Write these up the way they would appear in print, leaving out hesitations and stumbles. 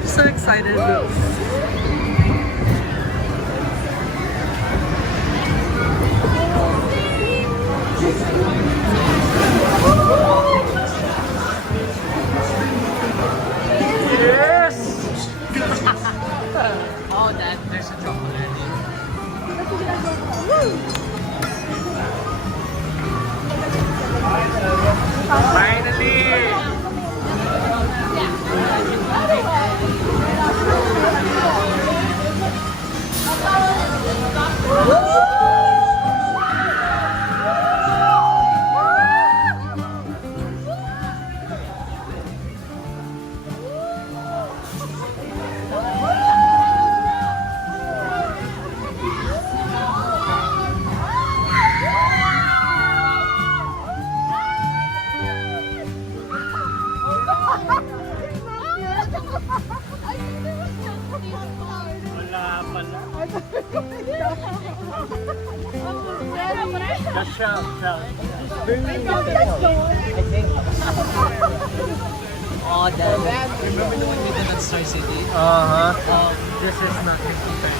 I'm so excited. Yes! Oh, that there's a chocolate. Finally! Wala pala. Just shout. I think. Oh, Dad. Remember the one we did at Star City? This is not 50%.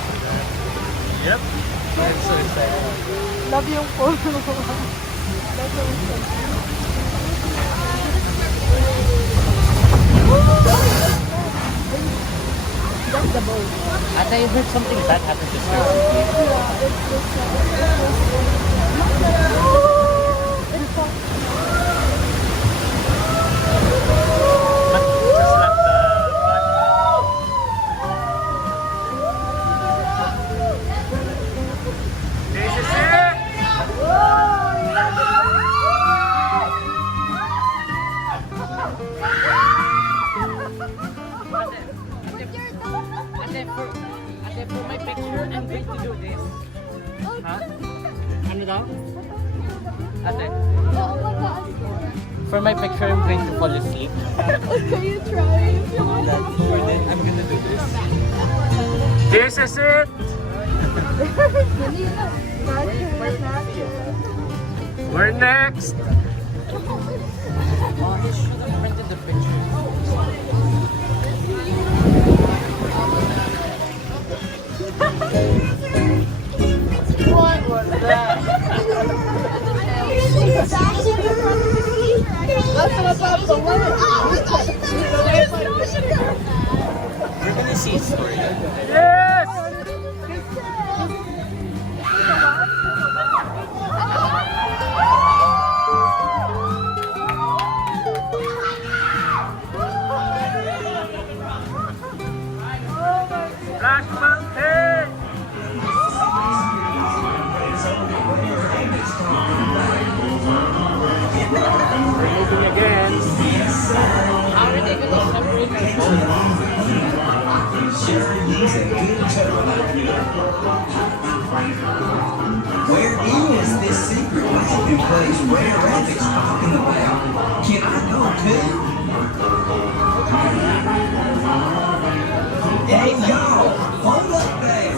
Yep. I'm so excited. Love yung photo. Love yung photo. That's the boat. I thought you heard something bad happen to Star But just like this is it! And then for my picture, I'm going to do this. Huh? Ano daw? Ate. For my picture, I'm going to fall asleep. Okay, you try. Then I'm gonna do this. This is it! We're next! Oh, I should have printed the picture. What was that? We're gonna see a story. Yes! Black Mountain! We're moving again. How are they going to separate the Where is this secret hiding place Rare Rabbit's talking about? Can I go too? Hey y'all, hold up there!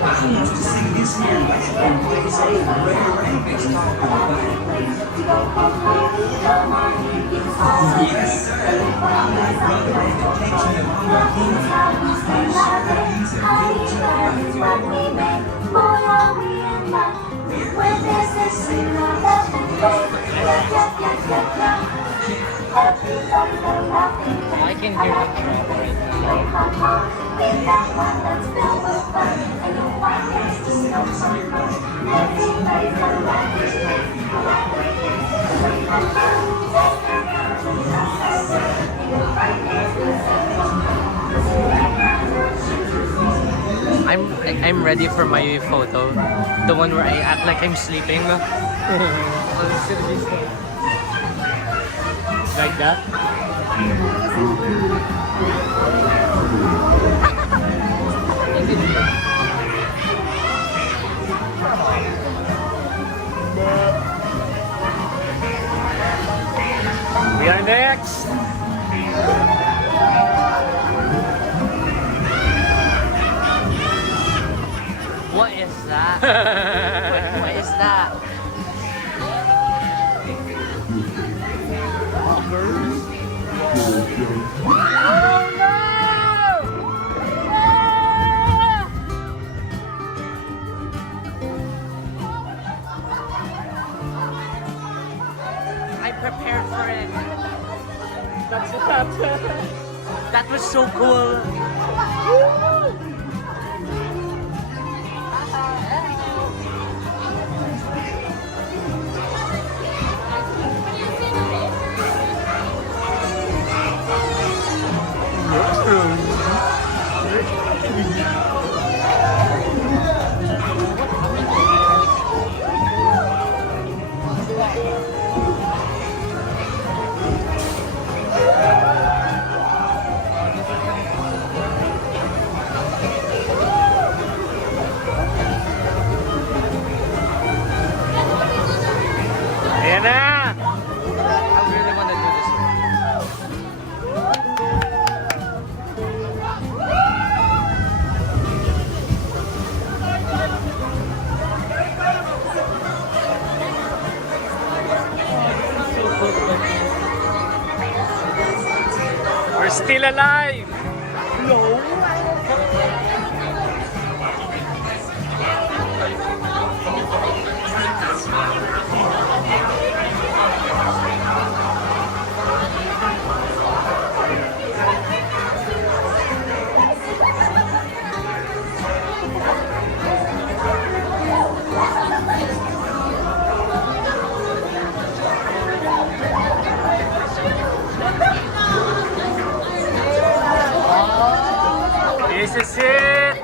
I want to see this here hiding place Rare Rabbit's talking about. Yes, sir. My brother Rabbit takes me along with him. He's a good I can hear the train right I'm ready for my photo. The one where I act like I'm sleeping. Like that? We are next! What is that? what is that? Oh no! That was so cool. Ayan na! I really want to do this one. We're still alive! This is it!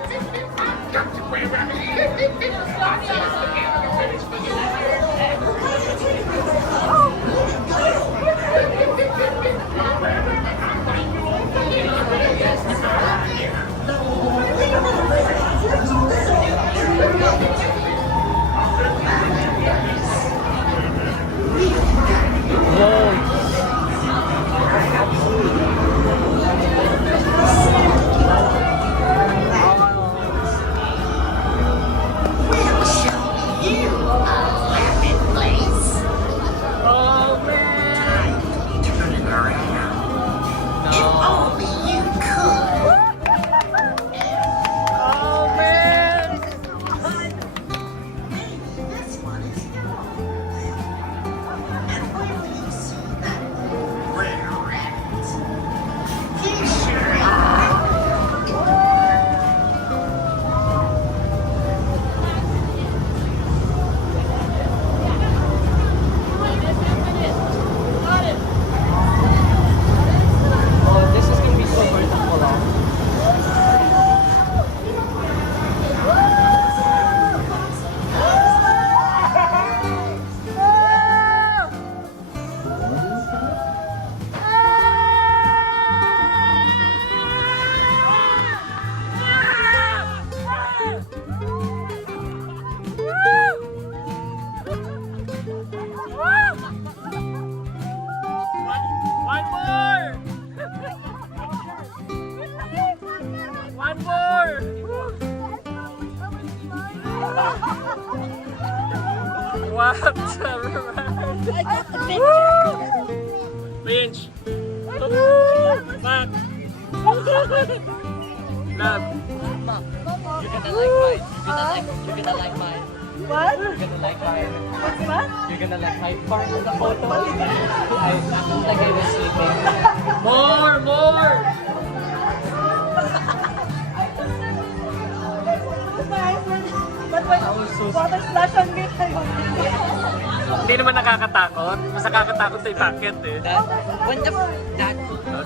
What the ride? I got the picture. Pinch. Back. Love. You're gonna like mine. You're gonna like mine. What? You're gonna like mine. What's what? You're gonna like my part of the photo. I looked like I was sleeping. More! But when water splash on me, Hindi naman nakakatakot. Mas nakakatakot sa ipakit eh. That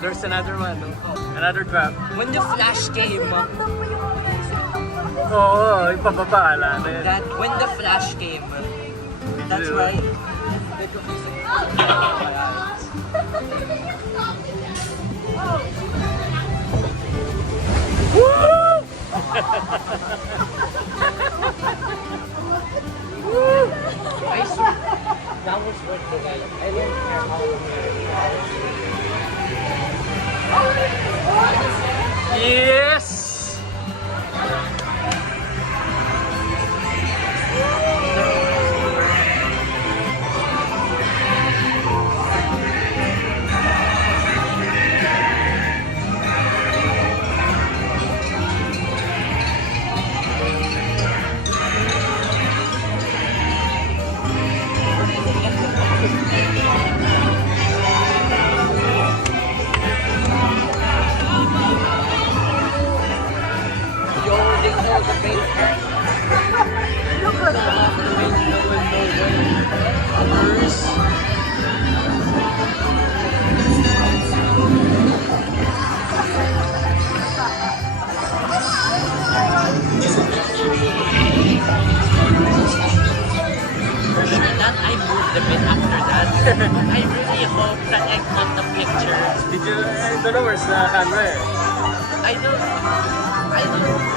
There's another one. No? Another drop. when the flash came, Oo, yung pababa. Ala na yan. that when the flash came, that's why. I swear, that was worth the ride. I don't care how long Yes! to know where's the camera eh. I don't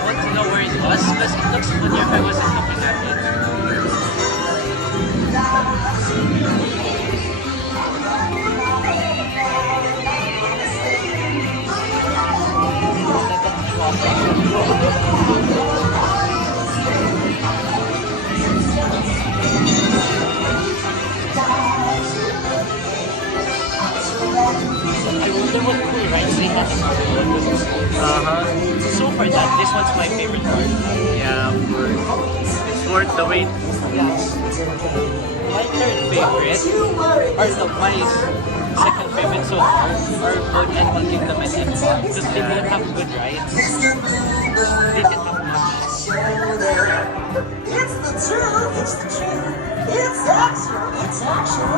want to know where it was because it looks funny if I wasn't looking at it. There was cool rides they had in Uh-huh. So for that, this one's my favorite part. Yeah, of course. It's worth the wait. My third favorite, or no, my second favorite so far, are both Animal Kingdom and Theme Park because they both have good rides. They can have much. It's the truth, it's the truth. It's actual, it's actual.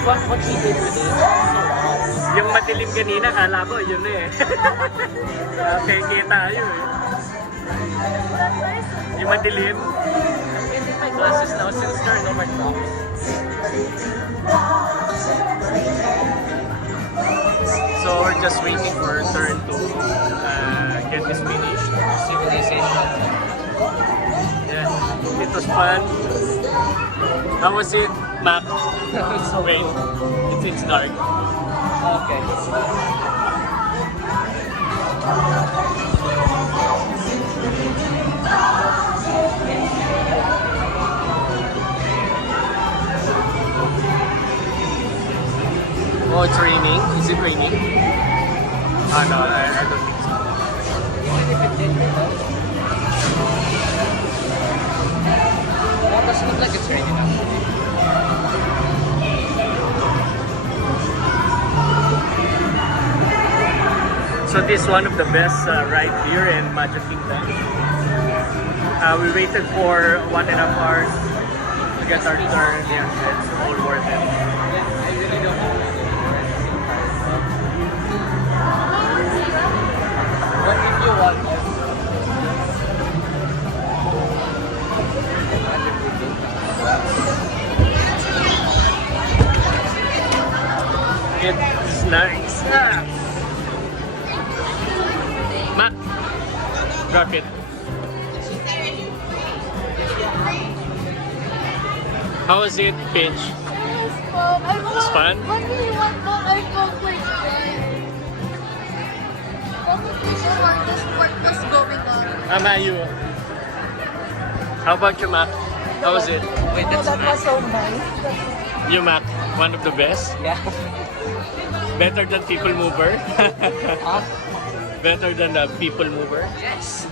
What we did with it, Yung madilim kanina, kala ko yun na eh. Okay, kita yun eh. Yung madilim. I'm getting my glasses now since there are no more drops. So we're just waiting for turn to get this finished. Civilization. Yeah, it was fun. How was it, Mac? Wait, it's dark. Okay. Oh, it's raining. Is it raining? Oh no, I don't think so. Even if it did, that doesn't look like it's raining now. So this is one of the best ride here in Magic Kingdom. We waited for 1.5 hours to get our turn. Yeah, it's all worth it. I really don't know. What if you want? It's nice. Ah. Mac, drop it. How was it, Paige? It's fun? When we went down, I felt like crying. Competition part was going on. Amayu. How about you, Mac? How was it? Wait, Oh, that's that was nice. so nice. You, Mac, one of the best? Yeah. Better than People Mover? Huh? Better than the People Mover? Yes.